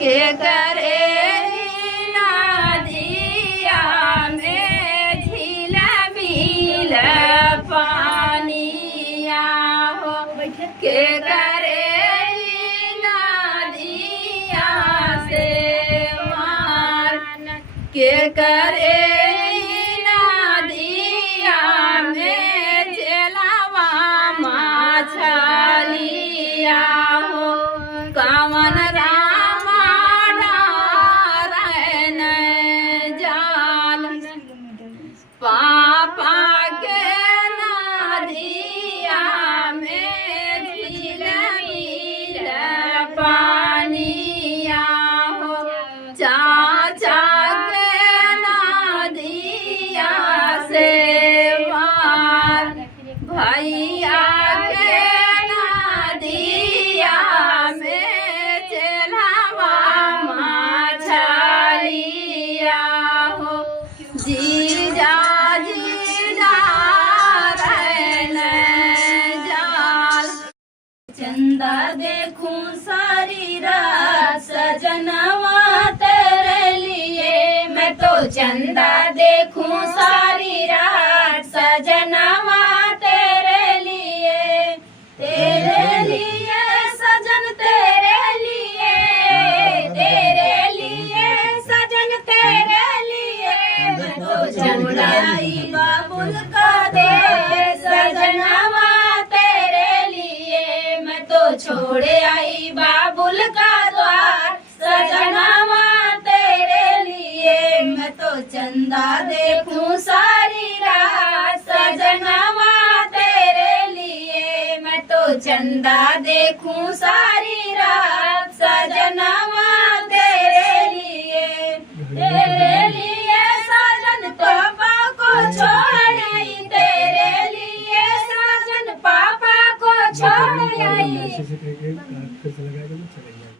के करे नदिया में झील मिल पानिया हो के करे नदिया से मार के करे नदिया में झेलावा मछलिया हो कवन पापा के नदिया में झील मिल पानिया हो चाचा के नदिया से मार भैया के नदिया में चलावा मछलिया हो जीजा चंदा देखूं सारी रात सजनवा तेरे लिए मैं तो चंदा देखूं सारी रात सजनवा तेरे लिए सजन तेरे लिए सजन तेरे लिए मैं तो चंदाई बाबुल का दे सजनवा छोड़े आई बाबुल का द्वार सजनवा तेरे लिए मैं तो चंदा देखूं सारी रात सजनवा तेरे लिए मैं तो चंदा देखूं सारी रात सजनवा तेरे लिए सजन पापा को छोड़ आई तेरे लिए सजन पापा को छोड़ आई।